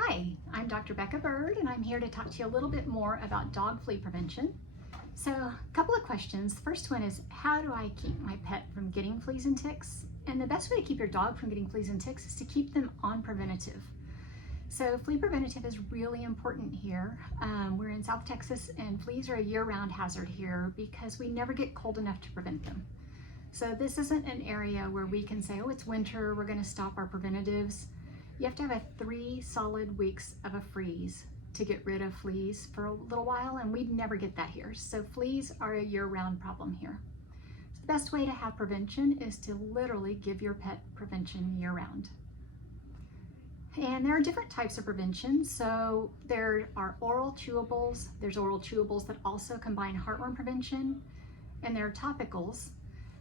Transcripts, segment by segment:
Hi, I'm Dr. Becca Bird, and I'm here to talk to you a little bit more about dog flea prevention. So, a couple of questions. The first one is, how do I keep my pet from getting fleas and ticks? And the best way to keep your dog from getting fleas and ticks is to keep them on preventative. So, flea preventative is really important here. We're in South Texas, and fleas are a year-round hazard here because we never get cold enough to prevent them. So this isn't an area where we can say, oh, it's winter, we're going to stop our preventatives. You have to have 3 solid weeks of a freeze to get rid of fleas for a little while, and we'd never get that here. So fleas are a year-round problem here. So the best way to have prevention is to literally give your pet prevention year-round. And there are different types of prevention. So there are oral chewables. There's oral chewables that also combine heartworm prevention, and there are topicals.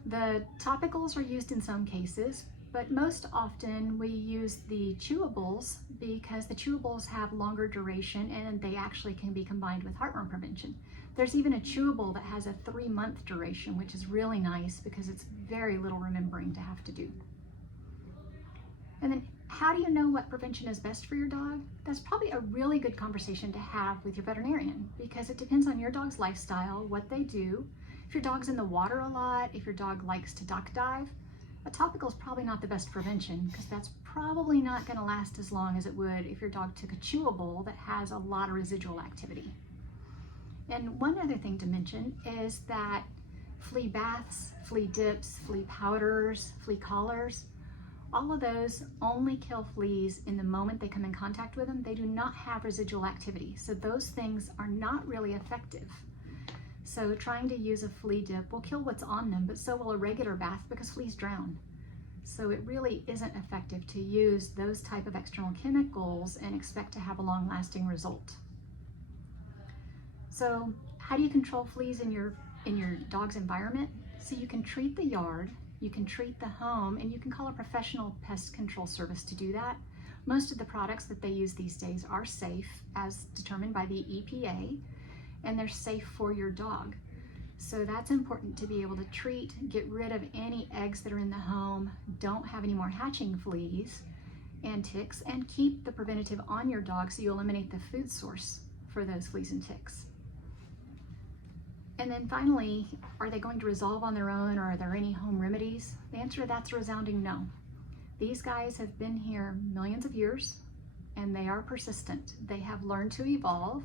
The topicals are used in some cases, but most often we use the chewables because the chewables have longer duration and they actually can be combined with heartworm prevention. There's even a chewable that has a 3-month duration, which is really nice because it's very little remembering to have to do. And then how do you know what prevention is best for your dog? That's probably a really good conversation to have with your veterinarian because it depends on your dog's lifestyle, what they do. If your dog's in the water a lot, if your dog likes to duck dive, a topical is probably not the best prevention because that's probably not going to last as long as it would if your dog took a chewable that has a lot of residual activity. And one other thing to mention is that flea baths, flea dips, flea powders, flea collars, all of those only kill fleas in the moment they come in contact with them. They do not have residual activity, so those things are not really effective. So trying to use a flea dip will kill what's on them, but so will a regular bath because fleas drown. So it really isn't effective to use those type of external chemicals and expect to have a long-lasting result. So how do you control fleas in your dog's environment? So you can treat the yard, you can treat the home, and you can call a professional pest control service to do that. Most of the products that they use these days are safe as determined by the EPA, and they're safe for your dog. So that's important to be able to treat, get rid of any eggs that are in the home, don't have any more hatching fleas and ticks, and keep the preventative on your dog so you eliminate the food source for those fleas and ticks. And then finally, are they going to resolve on their own, or are there any home remedies? The answer to that's a resounding no. These guys have been here millions of years and they are persistent. They have learned to evolve.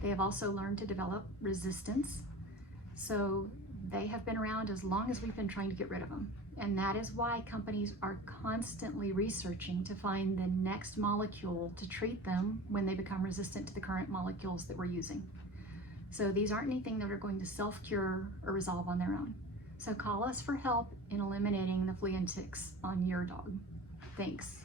They have also learned to develop resistance. So they have been around as long as we've been trying to get rid of them. And that is why companies are constantly researching to find the next molecule to treat them when they become resistant to the current molecules that we're using. So these aren't anything that are going to self-cure or resolve on their own. So call us for help in eliminating the flea and ticks on your dog. Thanks.